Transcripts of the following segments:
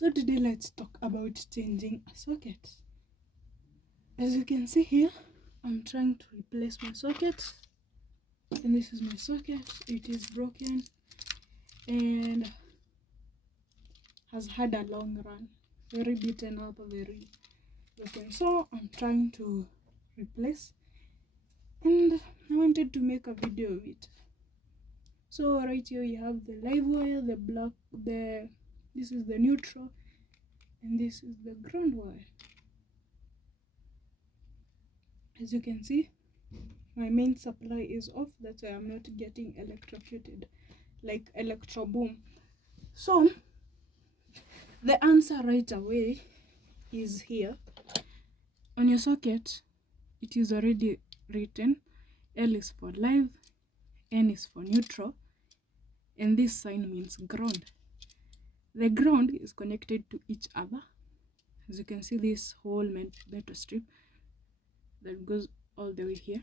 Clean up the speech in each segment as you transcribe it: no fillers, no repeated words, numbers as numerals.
So today let's talk about changing a socket. As you can see here, I'm trying to replace my socket, and this is my socket. It is broken and has had a long run, very beaten up, very broken. So I'm trying to replace, and I wanted to make a video of it. So right here you have the live wire, this is the neutral, and this is the ground wire. As you can see, my main supply is off. That's why I'm not getting electrocuted like electro boom. So the answer right away is here on your socket. It is already written. L is for live, N is for neutral, and this sign means ground. The ground is connected to each other. As you can see, this whole metal strip that goes all the way here,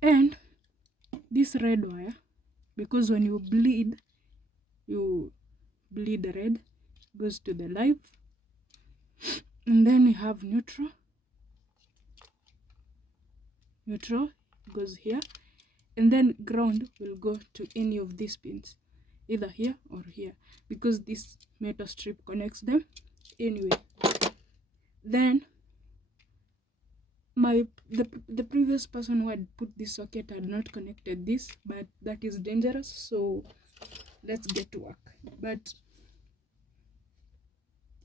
and this red wire, because when you bleed red, goes to the live, and then you have neutral goes here, and then ground will go to any of these pins, either here or here, because this metal strip connects them anyway. Then the previous person who had put this socket had not connected this, but that is dangerous, so let's get to work. But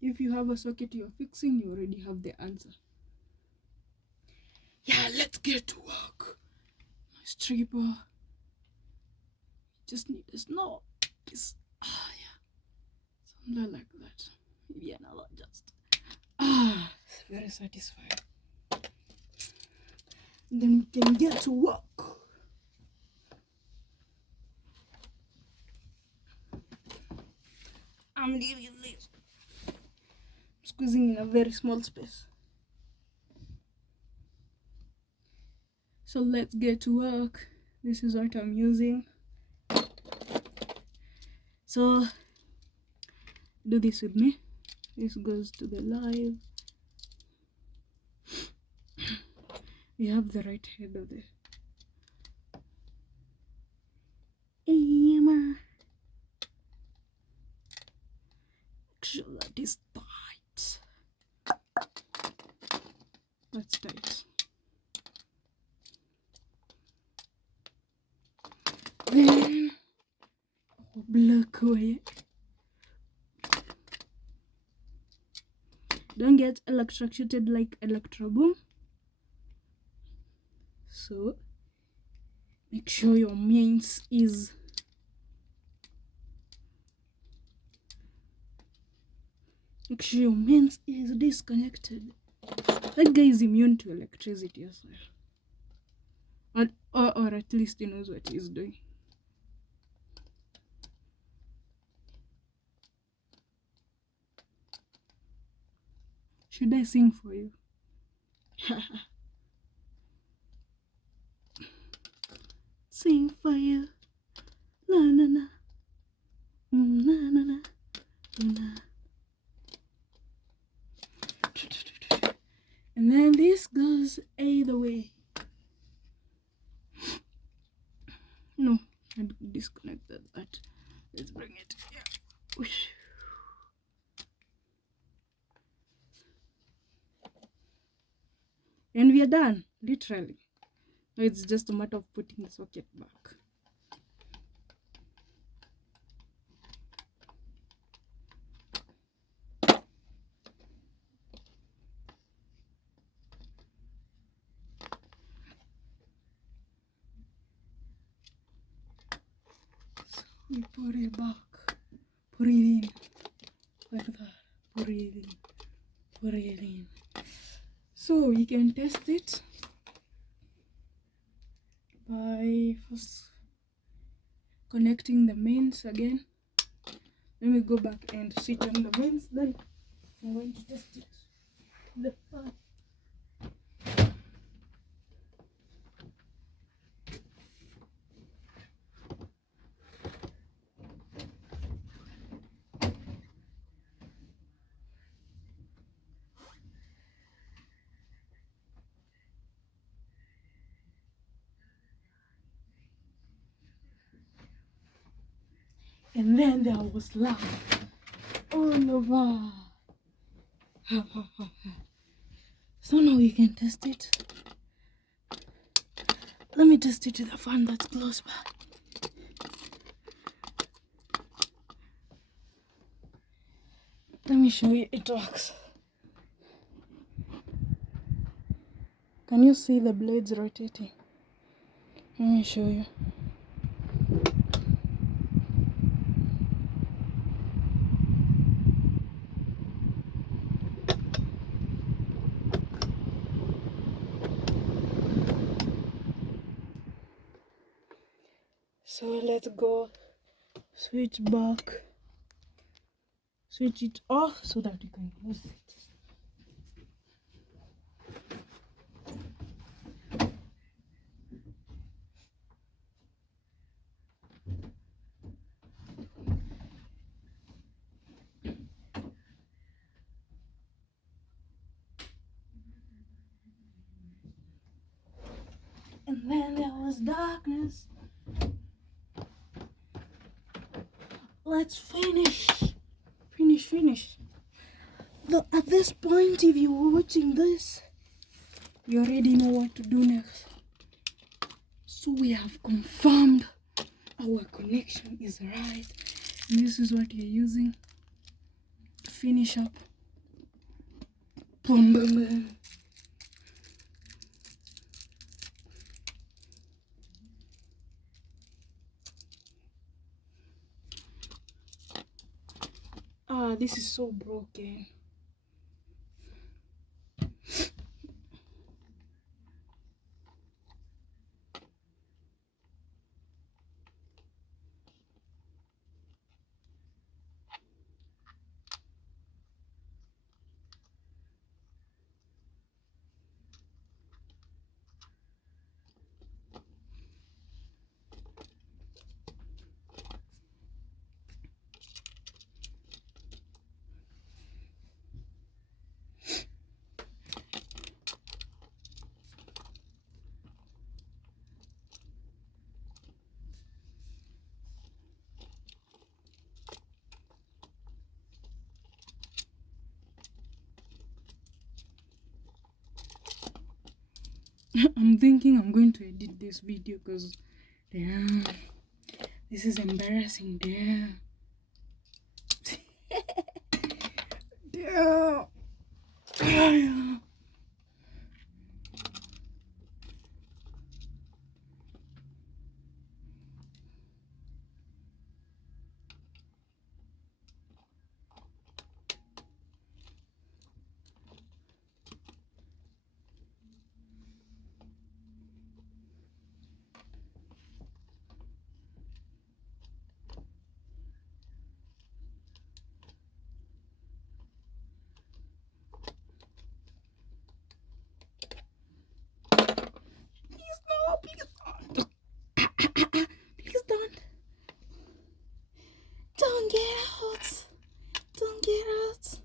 if you have a socket you're fixing, you already have the answer. Yeah, let's get to work. My stripper just need a snow. It's something like that. Maybe another just. It's very satisfying. Then we can get to work. I'm leaving this. I'm squeezing in a very small space. So let's get to work. This is what I'm using. So do this with me. This goes to the live. We have the right head of the aim. Make sure that is tight. That's tight. Then black wire. Don't get electrocuted like electro boom. So make sure your mains is disconnected. That guy is immune to electricity as well. Or at least he knows what he's doing. Should I sing for you? Sing for you. Na na na. Na na na. Na. And then this goes either way. No, I disconnected that. Let's bring it here. Whoosh. And we are done, literally. Now it's just a matter of putting the socket back. So we put it back. Put it in. Like that. Put it in. Put it in. So we can test it by first connecting the mains again. Then we go back and switch on the mains. Then I'm going to test it. The fan. And then there was love all over. So now we can test it. Let me test it with a fan that's close by. Let me show you it works. Can you see the blades rotating? Let me show you. So let's go switch back, switch it off so that you can use it. And then there was darkness. Let's finish. At this point, if you were watching this, you already know what to do next. So we have confirmed our connection is right. And this is what you're using to finish up. Boom, boom, boom. This is so broken. I'm thinking I'm going to edit this video because damn, this is embarrassing. Damn. Damn. Please don't. Please don't. Don't get out. Don't get out.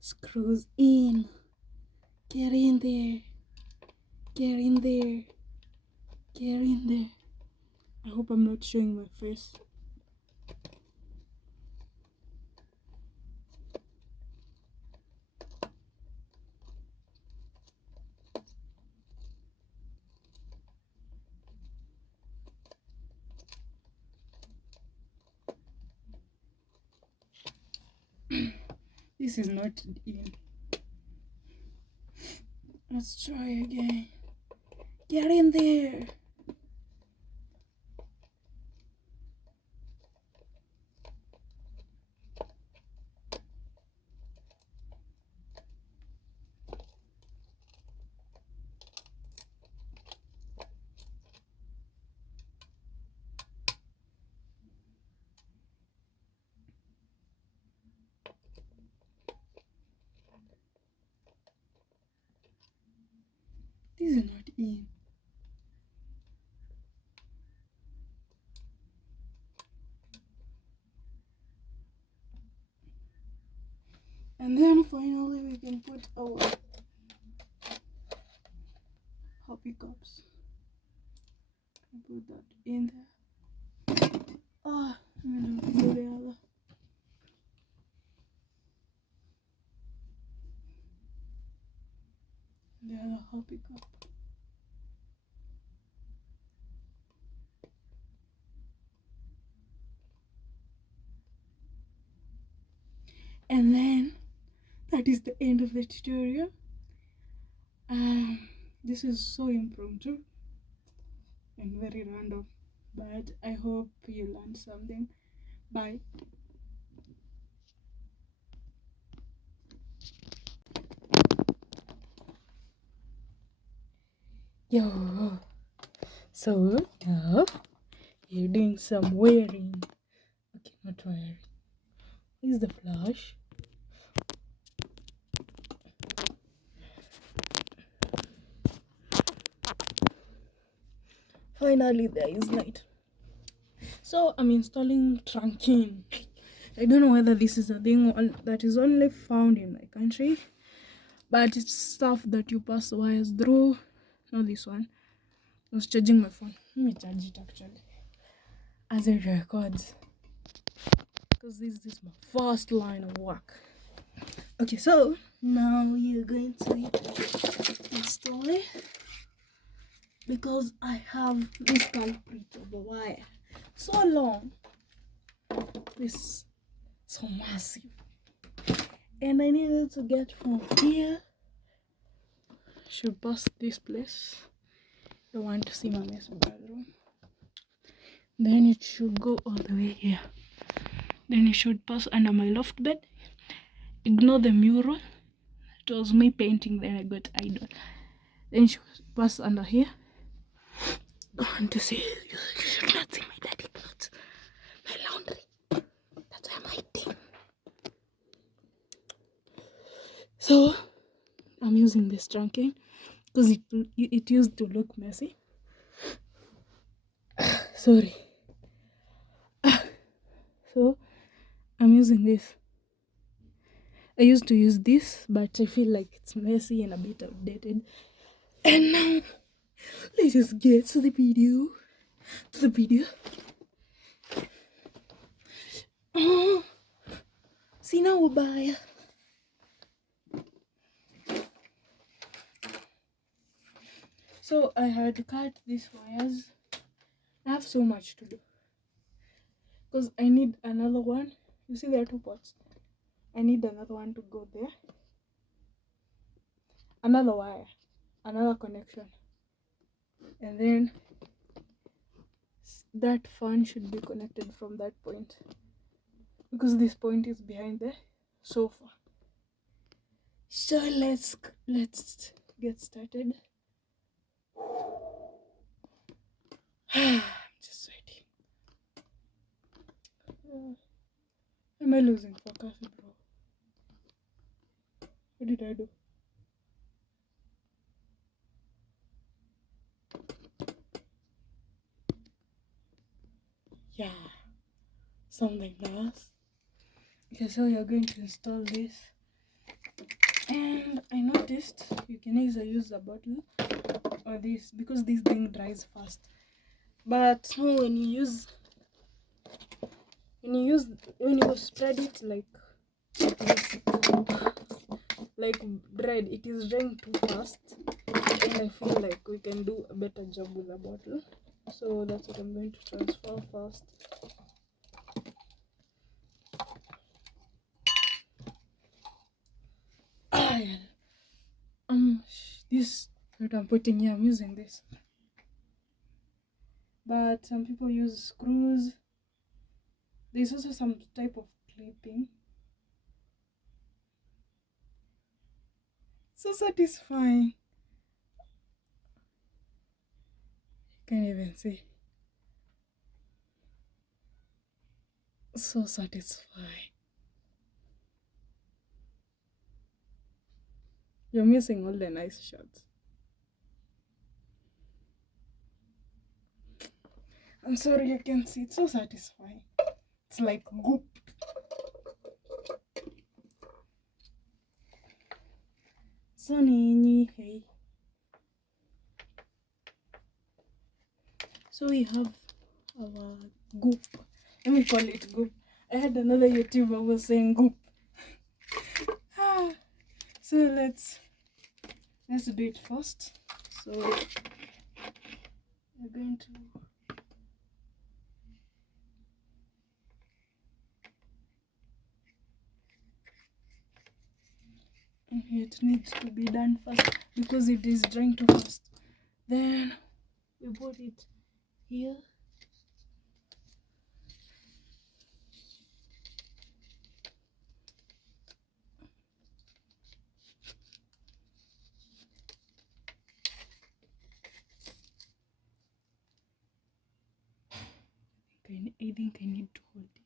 Screws in. Get in there. Get in there. Get in there. I hope I'm not showing my face. This is not in. Let's try again. Get in there. This is not in. And then finally we can put our hoppy cups. Put that in there. Ah, I'm gonna do the other. The other hoppy cup. And then that is the end of the tutorial. This is so impromptu and very random, but I hope you learned something. Bye. Yo, so now you're doing some wiring. Okay, not wiring. Is the flash? Finally, there is light. So I'm installing trunking. I don't know whether this is a thing that is only found in my country, but it's stuff that you pass wires through. Not this one. I was charging my phone. Let me charge it actually, as it records, because this is my first line of work. Okay, so now you're going to install it, because I have this culprit of a wire so long, this so massive, and I needed to get from here. Should pass this place. I want to see my master bedroom. Then it should go all the way here. Then it should pass under my loft bed. Ignore the mural. It was me painting, then I got idol. Then it should pass under here. I want to see. You should not see my daddy clothes. My laundry. That's where my thing. So I'm using this trunking because it used to look messy. Sorry. So I'm using this. I used to use this, but I feel like it's messy and a bit outdated. And now let us get to the video. Oh, see now we'll buy. So I had to cut these wires. I have so much to do, because I need another one. You see there are two pots. I need another one to go there. Another wire, another connection. And then that fan should be connected from that point, because this point is behind the sofa. So let's get started. I'm just sweating. Am I losing focus, bro? What did I do? Yeah, something else. Okay, so you're going to install this. And I noticed you can either use a bottle or this, because this thing dries fast. But when you spread it like this, like bread, it is drying too fast, and I feel like we can do a better job with a bottle. So that's what I'm going to transfer first. This that I'm putting here, I'm using this, but some people use screws. There's also some type of clipping. So satisfying. You can't even see. So satisfying. You're missing all the nice shots. I'm sorry you can see. It's so satisfying. It's like goop. So hey. So we have our goop. Let me call it goop. I had another YouTuber was saying goop. So let's do it first. So we're going to it needs to be done fast because it is drying too fast. Then we put it here. I think I need to hold it.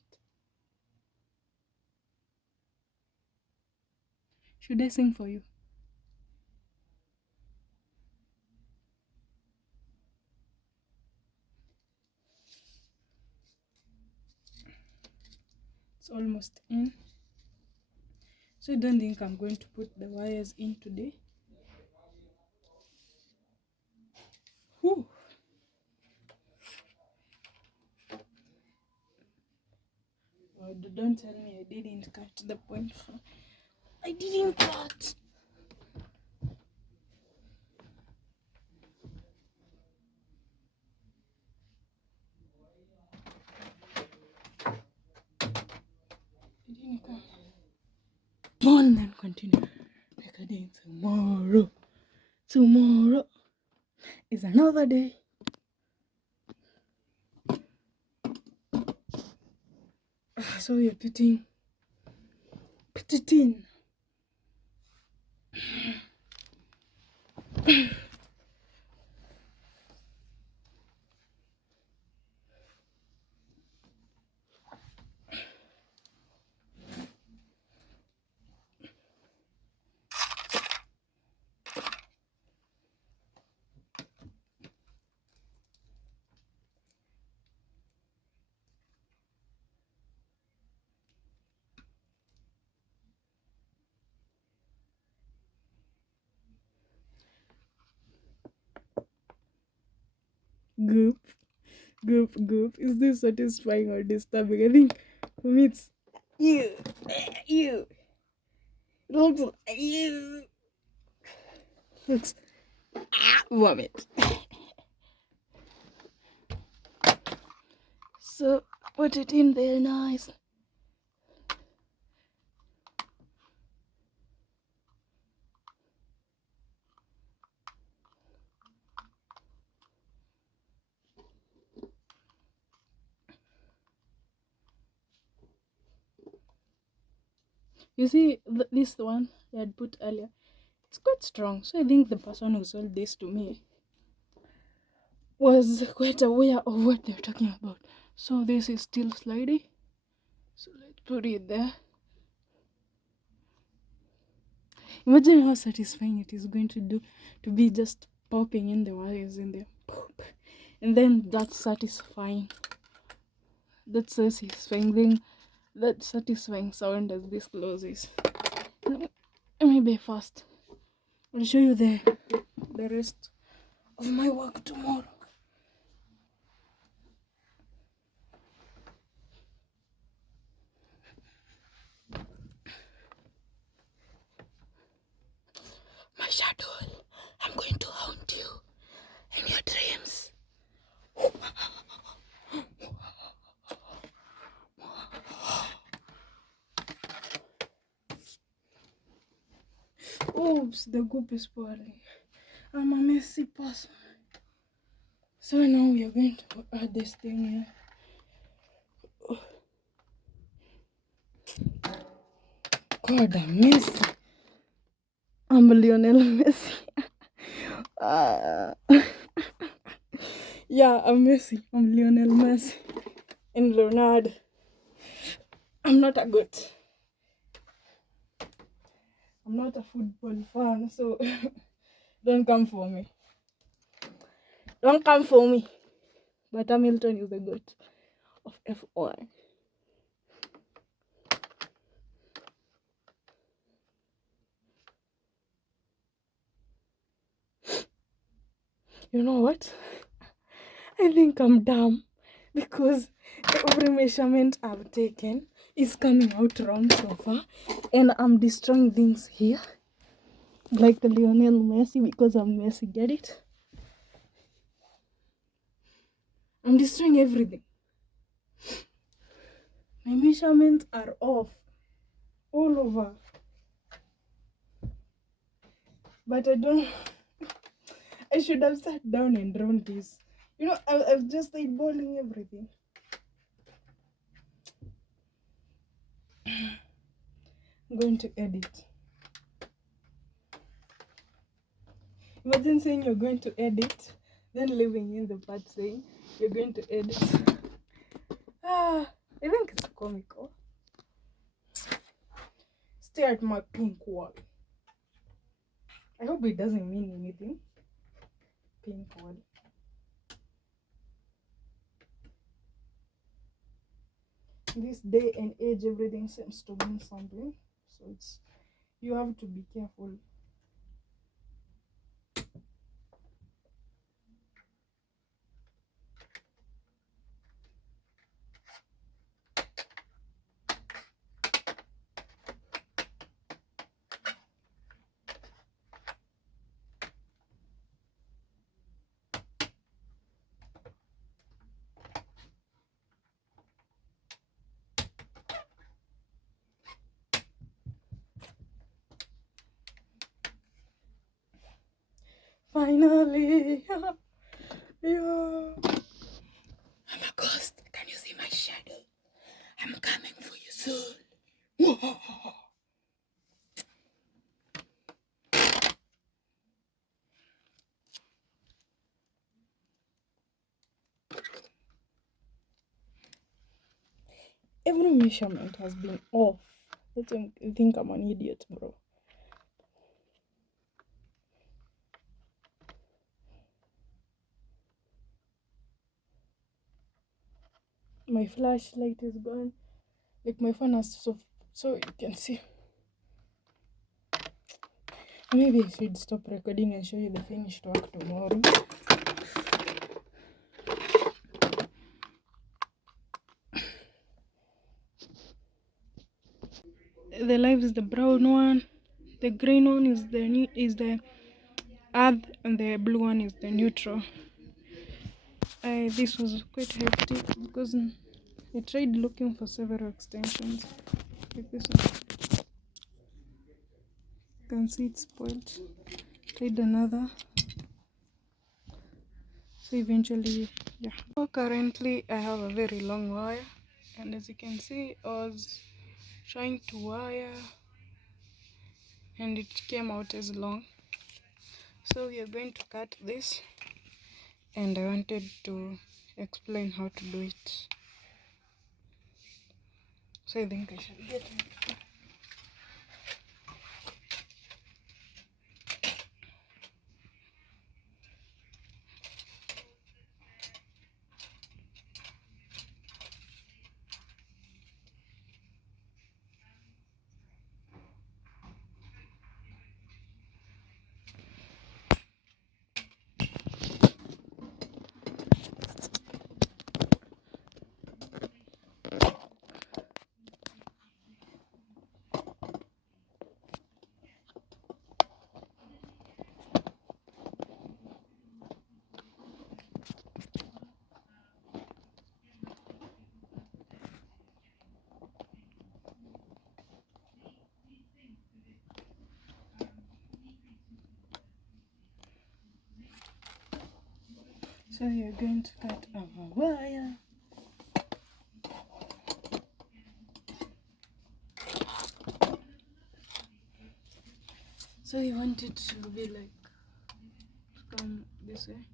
Should I sing for you? It's almost in. So I don't think I'm going to put the wires in today. Whew. Oh, don't tell me I didn't cut the point. I didn't cut. On then continue. Like again tomorrow. Tomorrow is another day. So we're putting it in. Goop. Is this satisfying or disturbing? I think for me it's you. It looks like you. Looks vomit. So put it in there nice. You see, this one I had put earlier, it's quite strong. So I think the person who sold this to me was quite aware of what they're talking about. So this is still sliding. So let's put it there. Imagine how satisfying it is going to be just popping in the wires in there. And then that's satisfying. That satisfying thing, that satisfying sound as this closes. Maybe fast. I'll show you the rest of my work tomorrow. My shadow, I'm going to haunt you in your dreams. Oops, the goop is pouring. I'm a messy person. So now we are going to add this thing here. God, I'm messy. I'm Lionel Messi. Yeah, I'm Messi. I'm Lionel Messi. And Leonardo. I'm not a goat. I'm not a football fan, so don't come for me. Don't come for me. But Hamilton is the goat of F1. You know what? I think I'm dumb because every measurement I've taken is coming out wrong so far, and I'm destroying things here, like the Lionel Messi, because I'm Messi. Get it? I'm destroying everything. My measurements are off all over, but I don't. I should have sat down and drawn this. You know, I've just eyeballing everything. I'm going to edit. Imagine saying you're going to edit, then leaving in the part saying you're going to edit. I think it's comical. Stare at my pink wall. I hope it doesn't mean anything. Pink wall. This day and age, everything seems to mean something. So you have to be careful. Finally, yeah. I'm a ghost. Can you see my shadow? I'm coming for you soon. Whoa. Every measurement has been off. That's why I think I'm an idiot, bro. My flashlight is gone. Like my phone has so you can see. Maybe I should stop recording and show you the finished work tomorrow. The live is the brown one, the green one is the earth, and the blue one is the neutral. This was quite hectic because I tried looking for several extensions like this one. You can see it's spoiled. Tried another. So eventually, yeah. So currently I have a very long wire, and as you can see, I was trying to wire and it came out as long. So we are going to cut this, and I wanted to explain how to do it. So I think I should get it. So you're going to cut our wire. So you want it to be like, to come this way.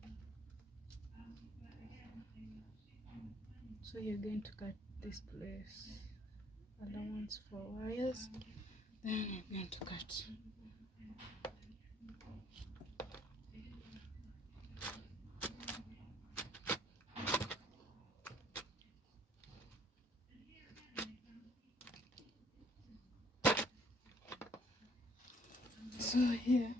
So you're going to cut this place, allowance for wires. Then you're going to cut. So here,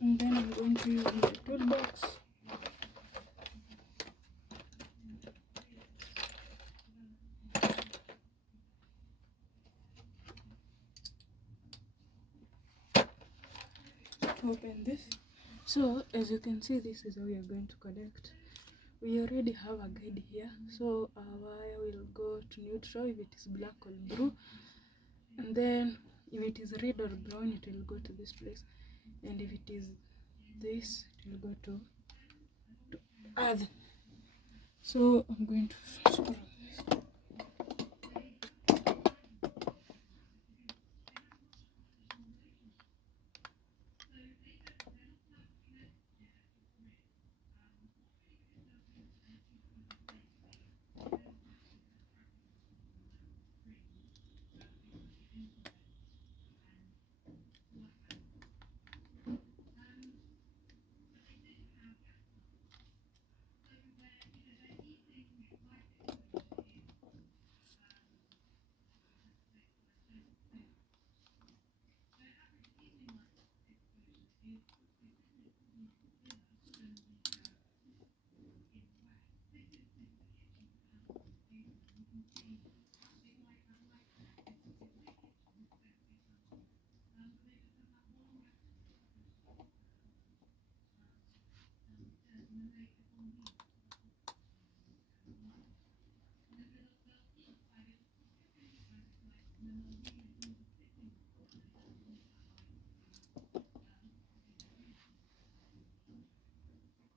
and then I'm going to use my toolbox. Open this. So as you can see, this is how we are going to connect. We already have a guide here, so our wire will go to neutral if it is black or blue, and then if it is red or brown, it will go to this place, and if it is this, it will go to earth. So I'm going to screw this.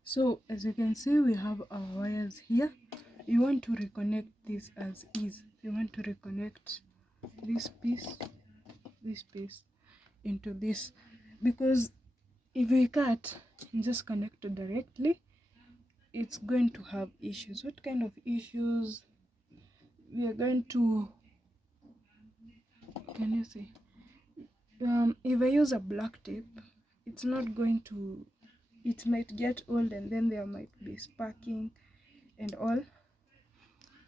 So as you can see, we have our wires here. You want to reconnect this as is. You want to reconnect this piece into this, because if we cut and just connect directly, it's going to have issues. What kind of issues? We are going to, can you see? If I use a black tape, it's not going to, it might get old and then there might be sparking and all.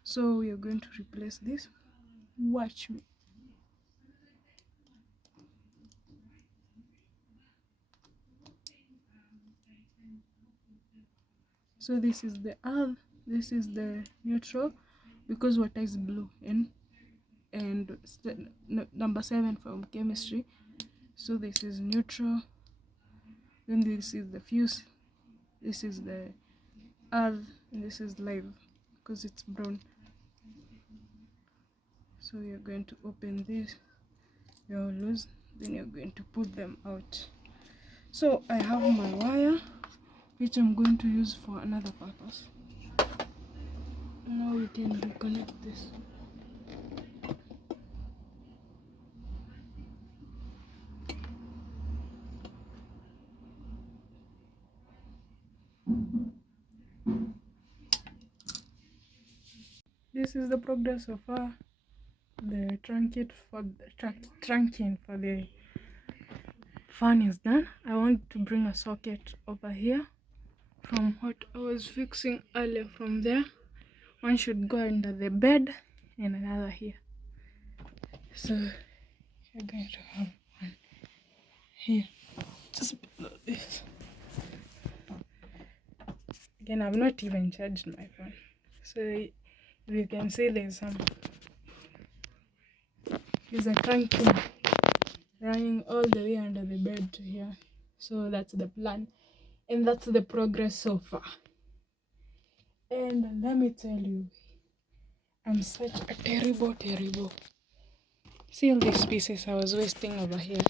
So we are going to replace this. Watch me. So this is the earth, this is the neutral, because water is blue, and number 7 from chemistry. So this is neutral, then this is the fuse, this is the earth, and this is live because it's brown. So you're going to open this, you'll lose, then you're going to put them out. So I have my wire, which I'm going to use for another purpose. Now we can reconnect this. This is the progress so far. The trunking for the fan is done. I want to bring a socket over here from what I was fixing earlier. From there, one should go under the bed and another here. So you're going to have one here, just below this. Again, I've not even charged my phone, so you can see there's a trunking running all the way under the bed to here. So that's the plan, and that's the progress so far. And let me tell you, I'm such a terrible. See all these pieces I was wasting over here.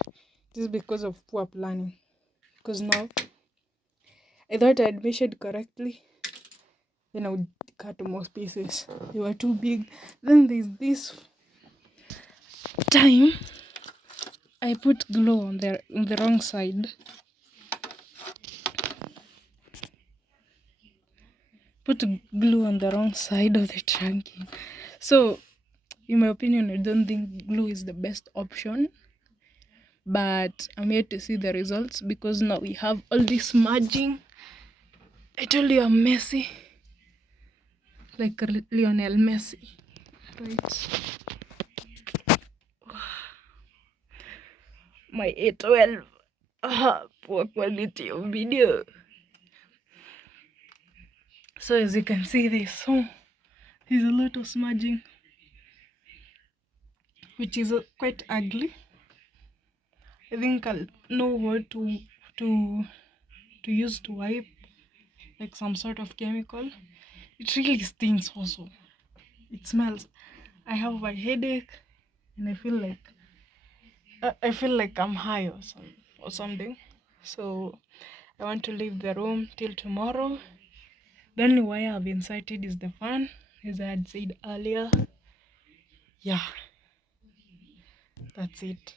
This is because of poor planning. Because now I thought I had measured correctly, then I would cut more pieces. They were too big. Then there's this time I put glue on the wrong side. Put glue on the wrong side of the trunking. So in my opinion, I don't think glue is the best option, but I'm here to see the results, because now we have all this smudging. I told you I'm messy, like Lionel Messi, right? my A12. Poor quality of video. So as you can see, there's a lot of smudging, which is quite ugly. I think I'll know what to use to wipe, like some sort of chemical. It really stinks also. It smells. I have a headache, and I feel like I'm high or something. So I want to leave the room till tomorrow. The only wire I've inserted is the fan, as I had said earlier. Yeah, that's it.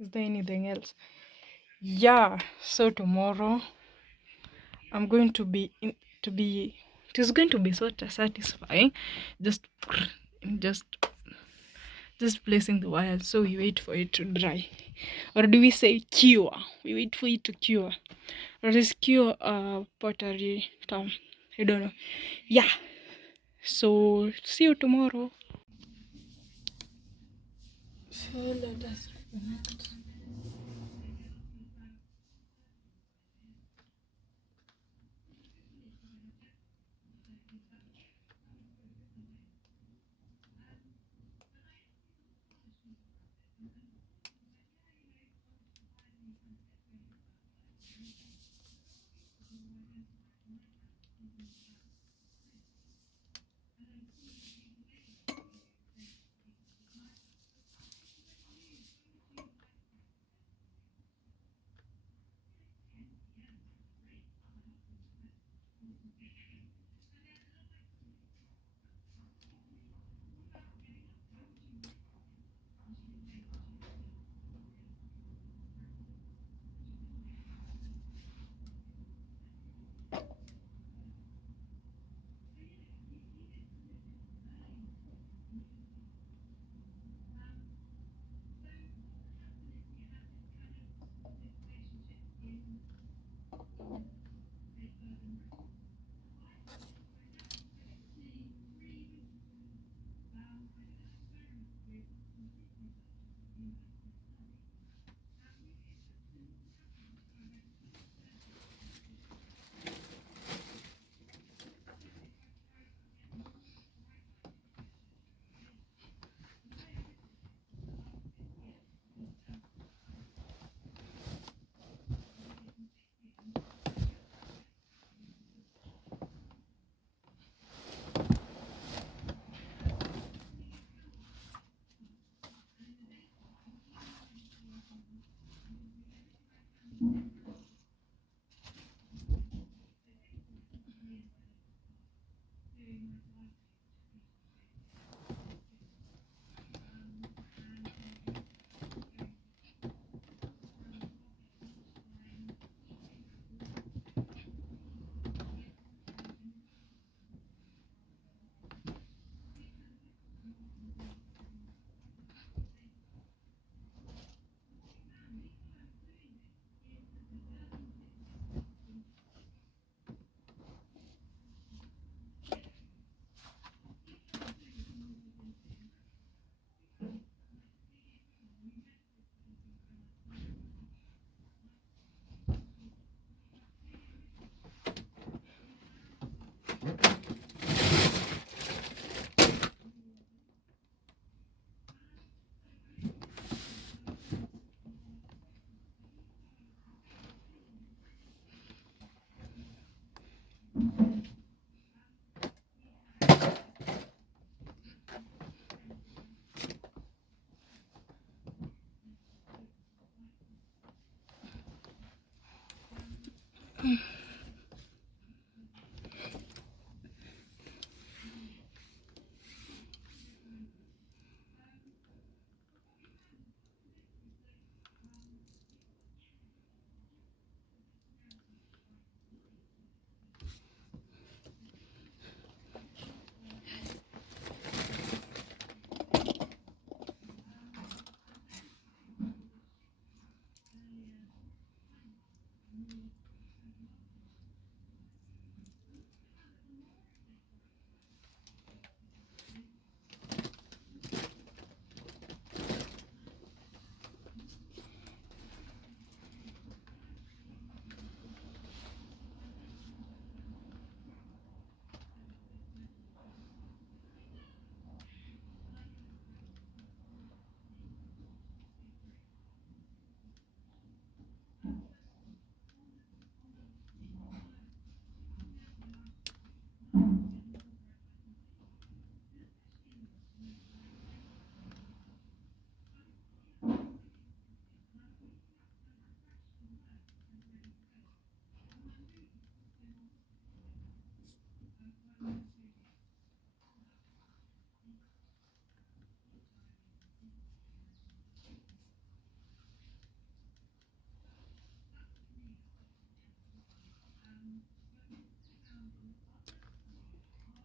Is there anything else? Yeah, so tomorrow I'm going to be it is going to be so satisfying. Just just just placing the wires, so we wait for it to dry. Or do we say cure? We wait for it to cure. Or is cure a pottery term? I don't know. Yeah. So see you tomorrow. So let us reconnect.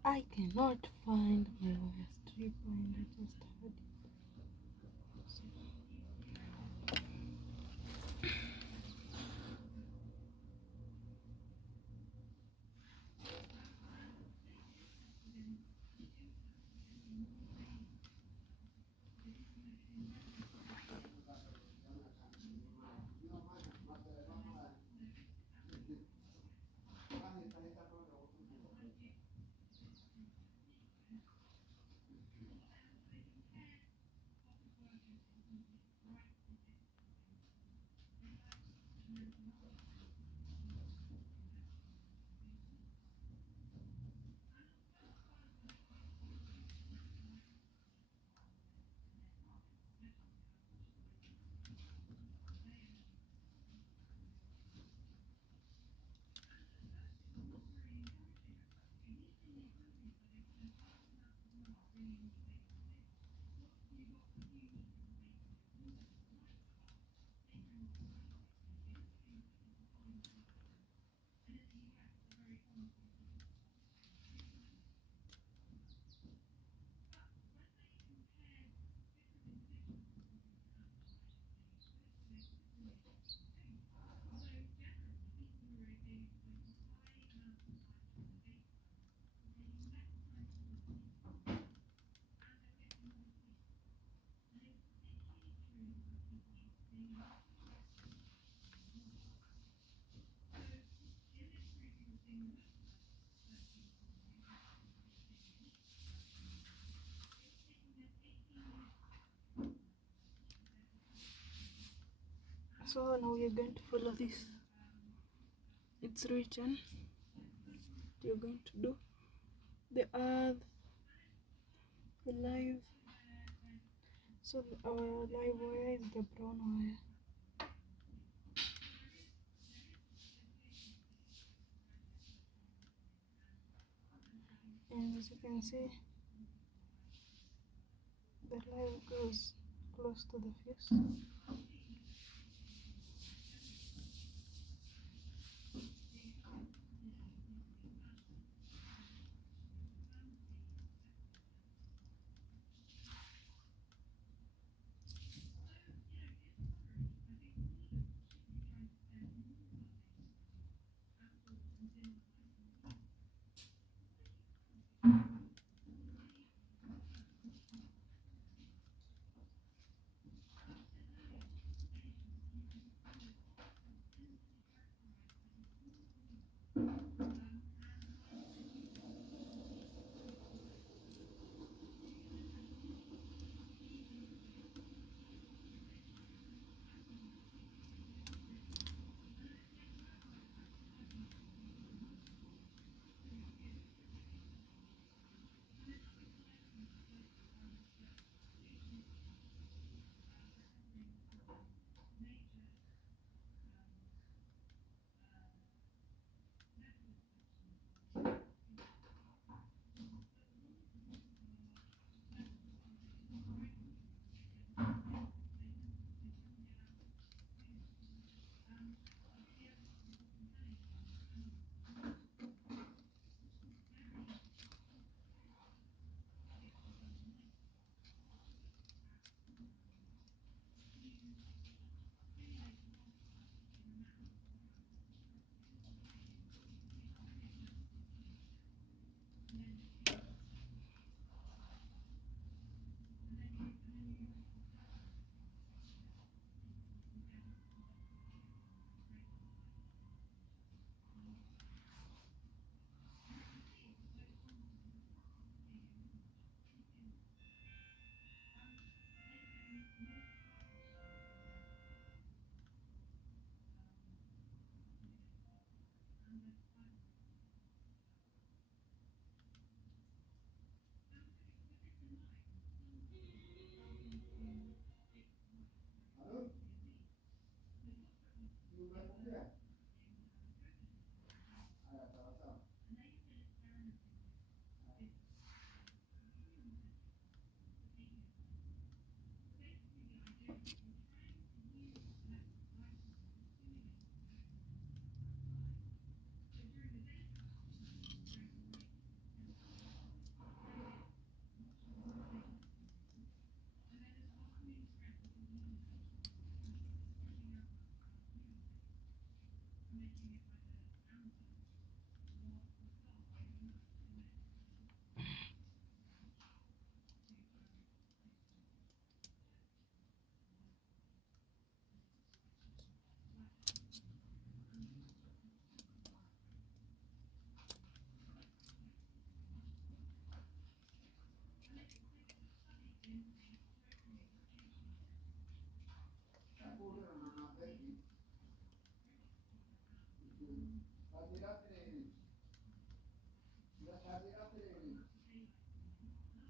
I cannot find my wire stripper and I just had it. So now we're going to follow this. It's written you're going to do the earth, the live. So our live wire is the brown wire. And as you can see, the live goes close to the fuse.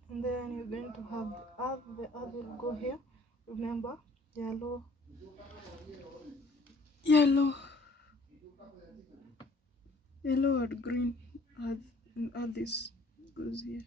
And then you're going to have the other go here. Remember, yellow, yellow, yellow or green. Add this goes here.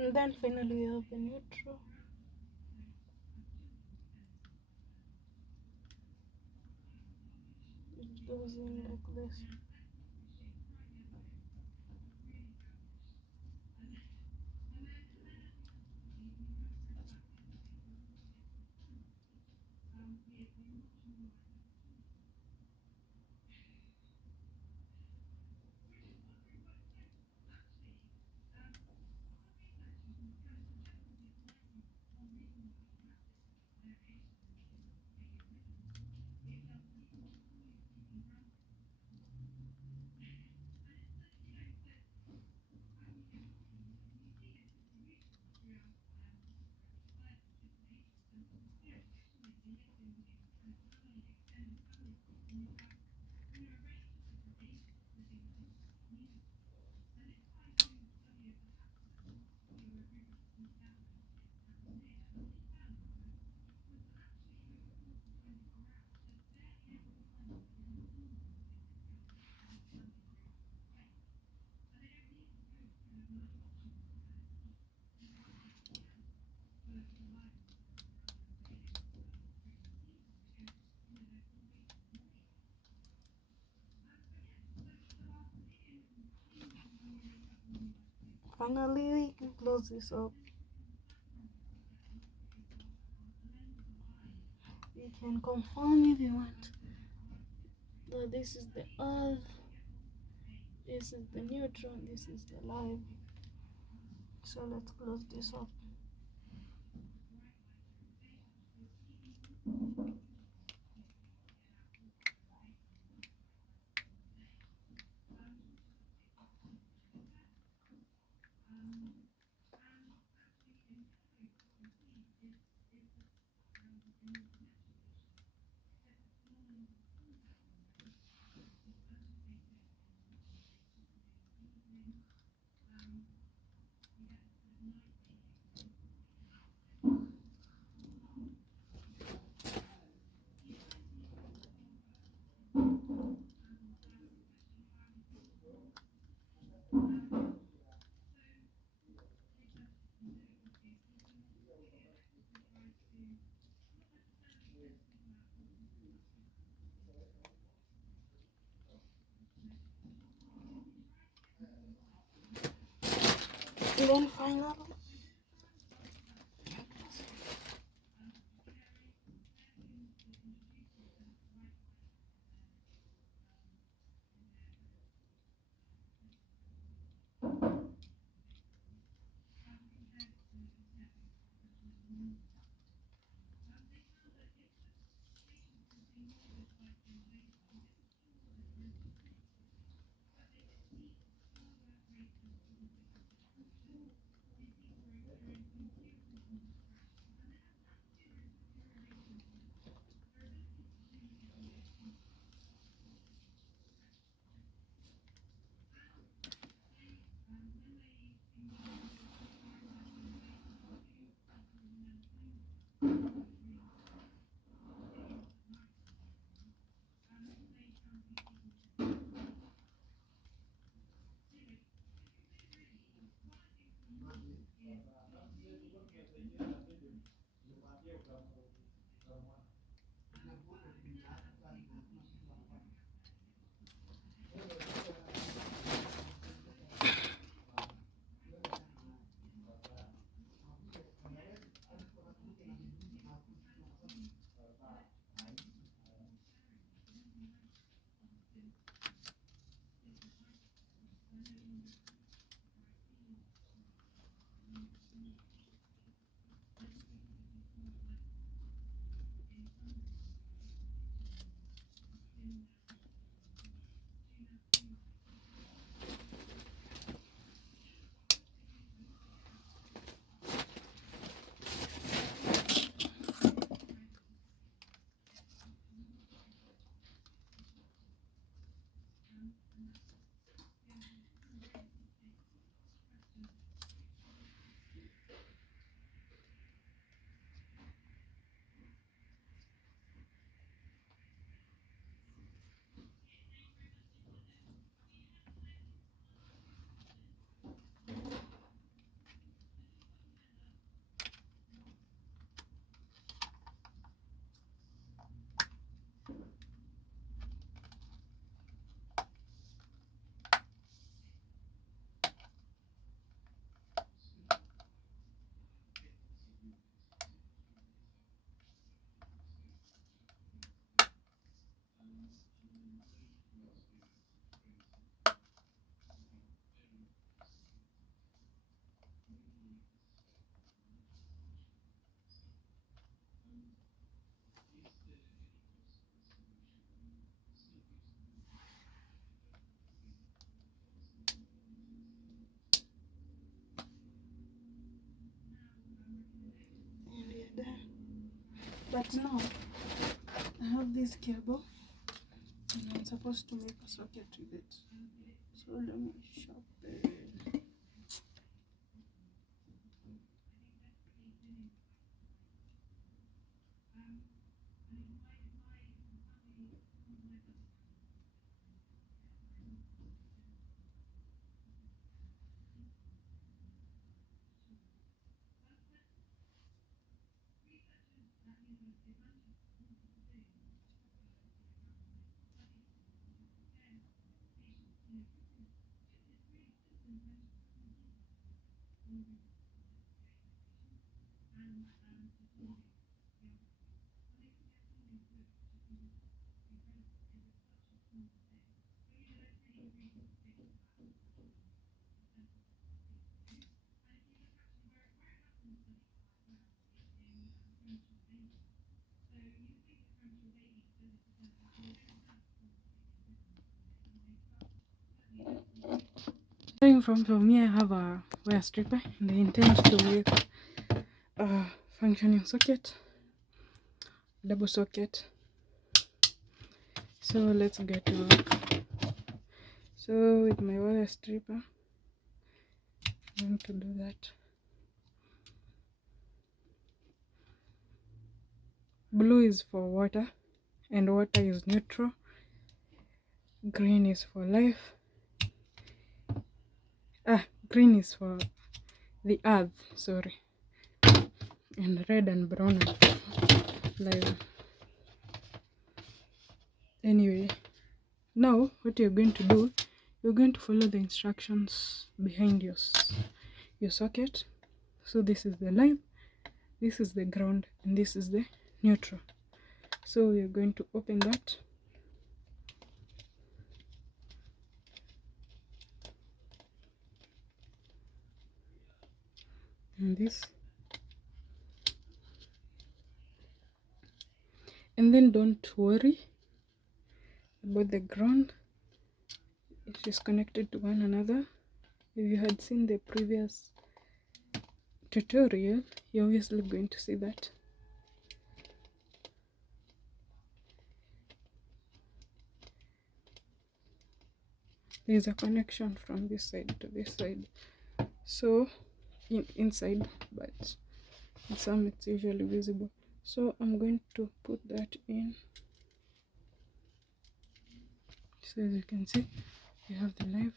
And then finally we have the neutral. It goes in like this. Finally, we can close this up. You can confirm if you want that this is the earth, this is the neutron, this is the live. So let's close this up. And then finally, And we're done. But now I have this cable and I'm supposed to make a socket with it. So let me sharpen. Starting from here, I have a wire stripper and I intend to make a functioning socket, double socket. So let's get to work. So with my wire stripper, I'm going to do that. Blue is for water and water is neutral. Green is for life. Green is for the earth, sorry. And red and brown are for life. Anyway, now what you're going to do, you're going to follow the instructions behind your socket. So this is the live, this is the ground, and this is the neutral. So we're going to open that. And this. And then don't worry about the ground. It is connected to one another. If you had seen the previous tutorial, you're obviously going to see that. There's a connection from this side to this side. So inside, but in some it's usually visible. So I'm going to put that in. So as you can see, you have the live.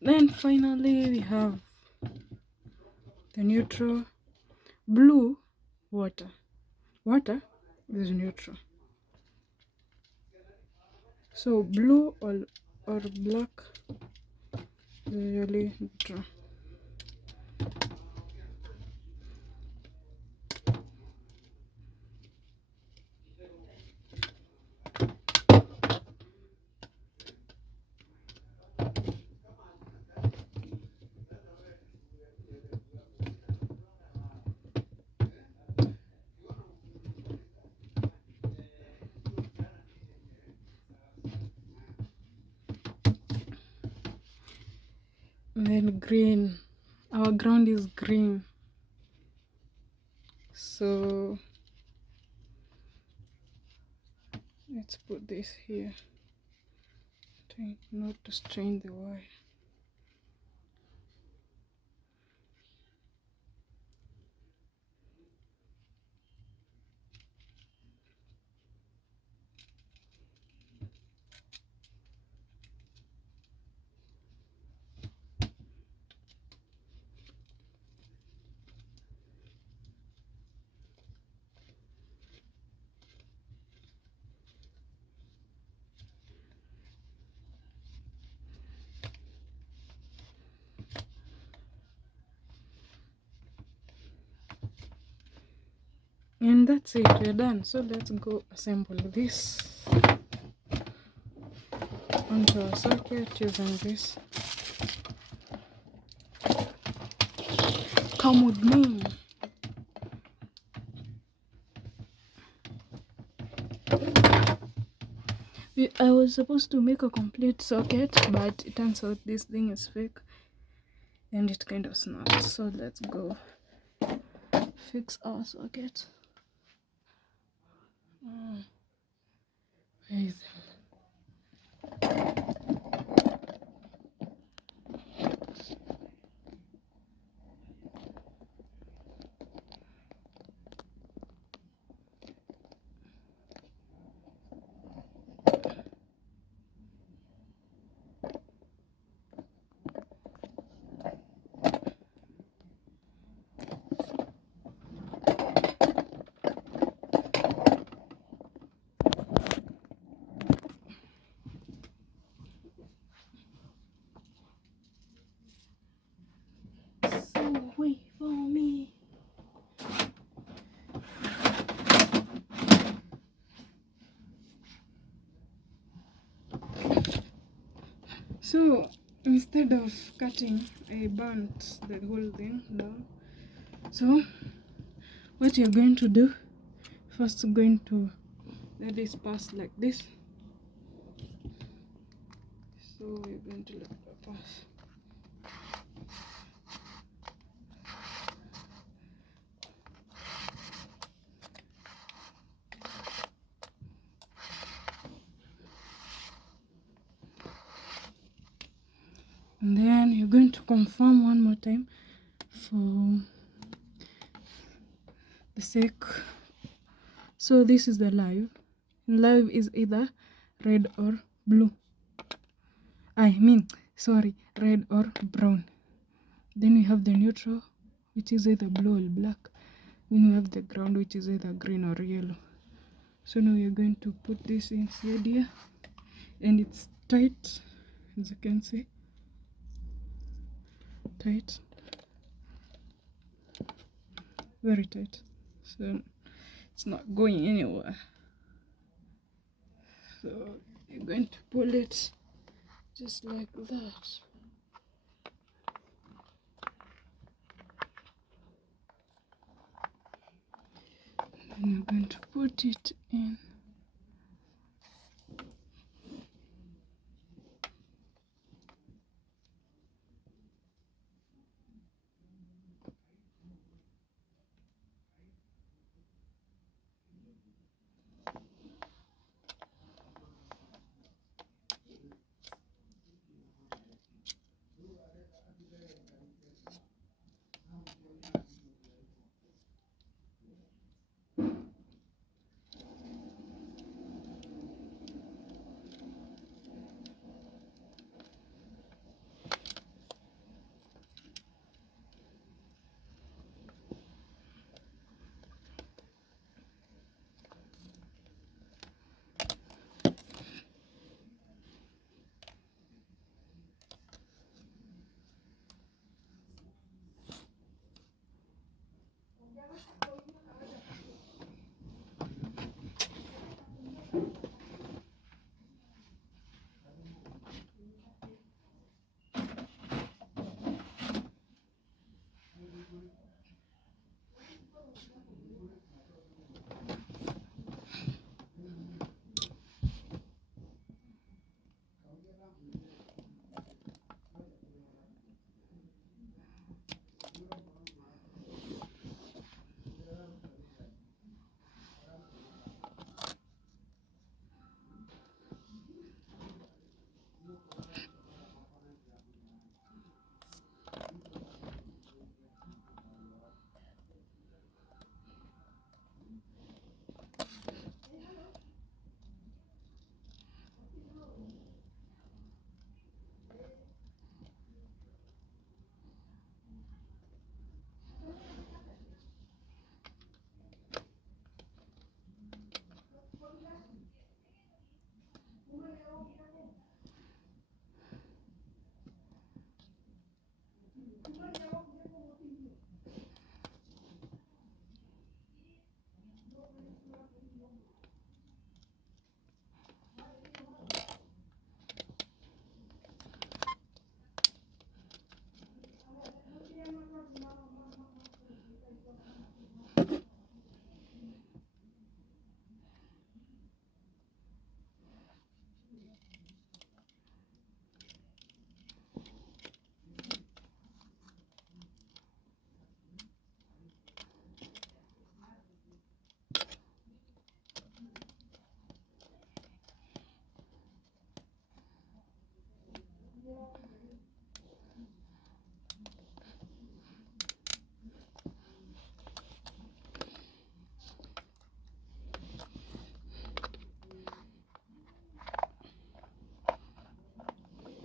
Then finally we have the neutral. Blue, water. Water is neutral. So blue or black is usually neutral. then green. Our ground is green, so let's put this here. Trying not to strain the wire. And that's it, we're done. So let's go assemble this onto our socket using this. Come with me. I was supposed to make a complete socket, but it turns out this thing is fake and it kind of snapped. So let's go fix our socket. Where is it? So wait for me. So instead of cutting, I burnt the whole thing down. So what you're going to do, first you're going to let this pass like this. So we're going to let it pass. And then you're going to confirm one more time for the sake. So this is the live. Live is either red or blue. Red or brown. Then we have the neutral, which is either blue or black. Then we have the ground, which is either green or yellow. So now we're going to put this inside here, and it's tight, as you can see. Tight, very tight, so it's not going anywhere. So you're going to pull it just like that. And you're going to put it in.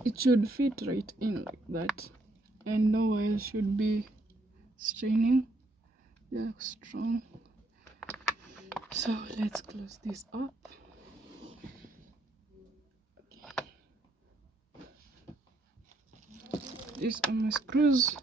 it should fit right in like that, and no oil should be straining. They look strong. So let's close this up. These are my screws.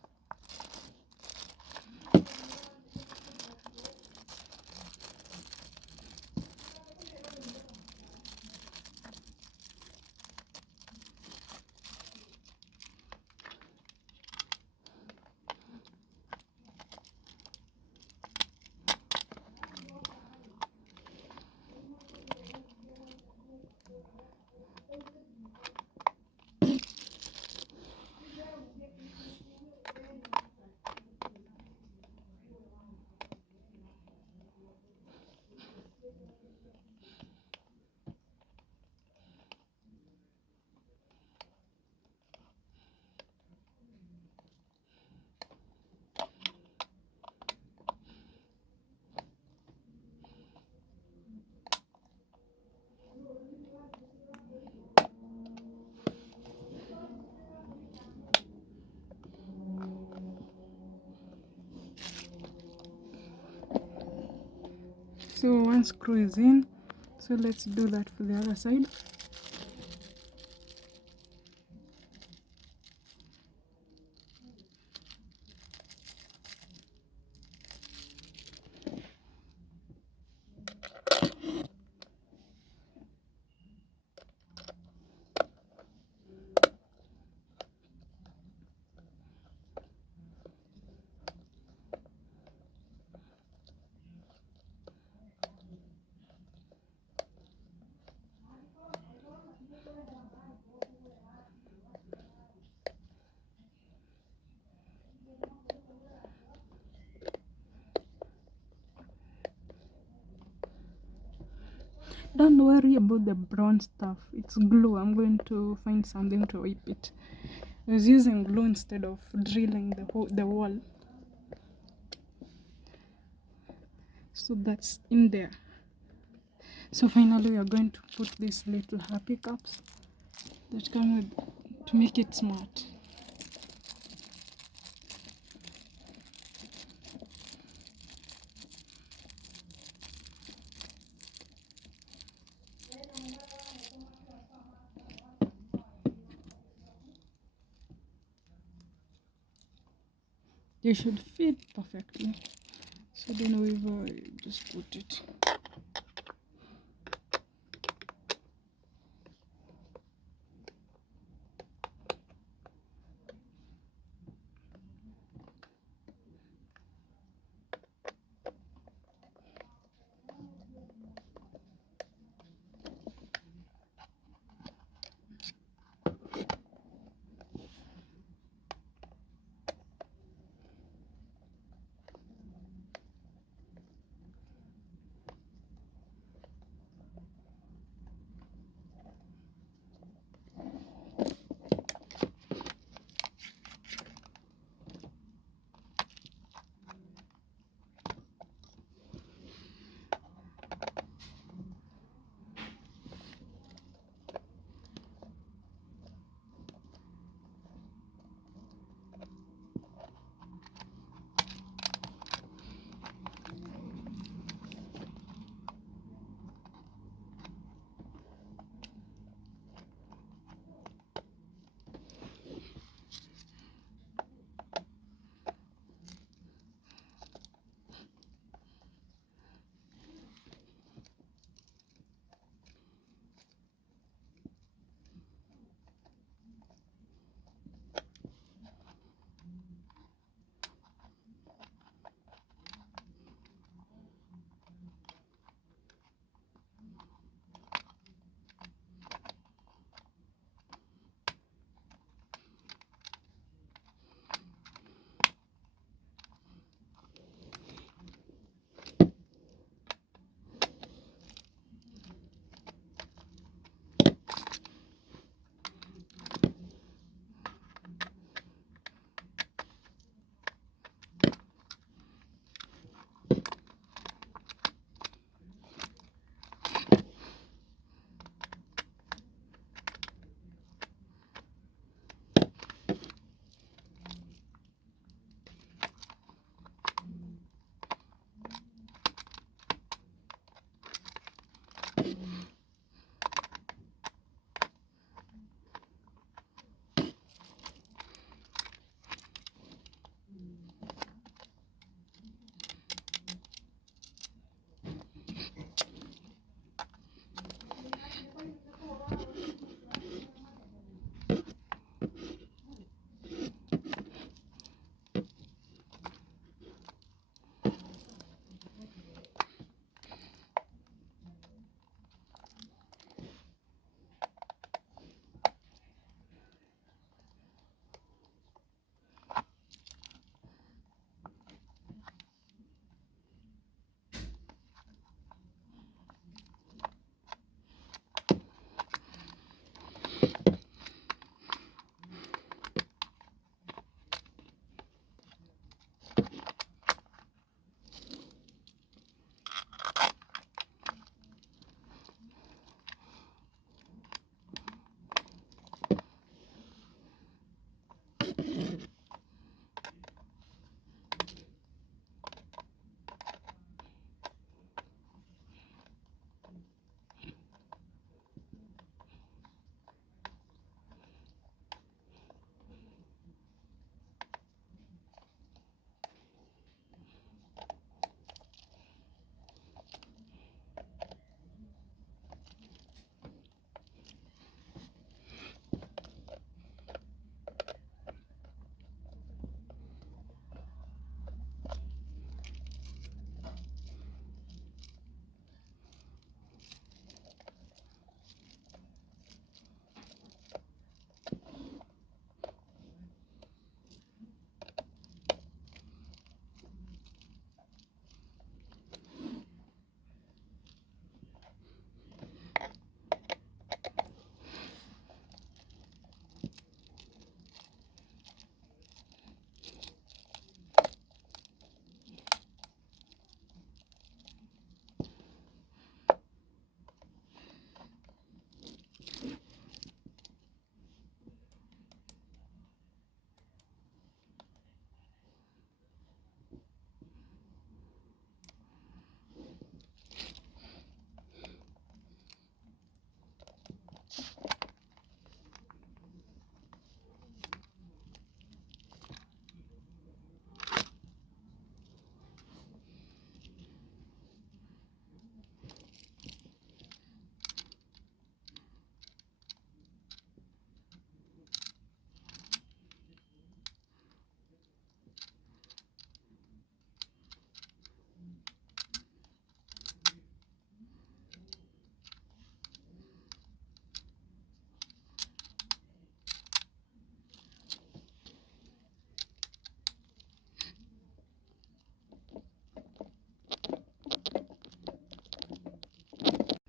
So one screw is in, so let's do that for the other side. Don't worry about the brown stuff, it's glue. I'm going to find something to wipe it. I was using glue instead of drilling the wall. So that's in there. So finally we are going to put these little happy cups that come with to make it smart. They should fit perfectly. So then we've just put it.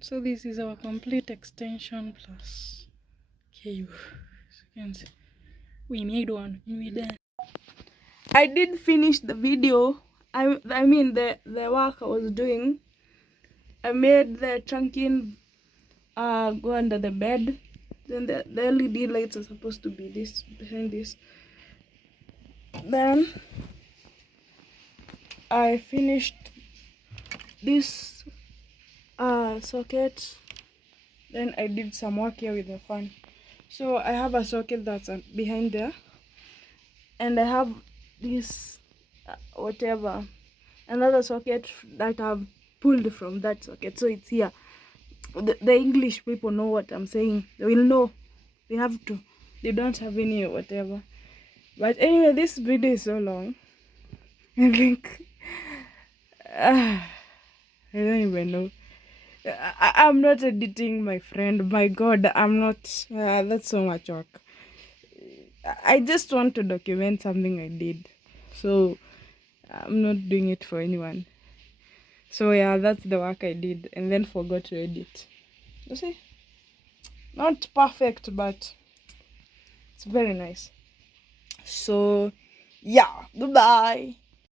So this is our complete extension plus cable. As you can see, we made one and we done. I did finish the video. I mean the work I was doing. I made the trunking go under the bed. Then the LED lights are supposed to be this behind this. Then I finished this socket. Then I did some work here with the fan. So I have a socket that's behind there, and I have this whatever, another socket that I've pulled from that socket, so it's here. The English people know what I'm saying. They will know. They have to. They don't have any whatever. But anyway, this video is so long. I think I don't even know. I'm not editing, my friend. My God, I'm not. That's so much work. I just want to document something I did. So I'm not doing it for anyone. So yeah, that's the work I did and then forgot to edit. You see? Not perfect, but it's very nice. So yeah, goodbye.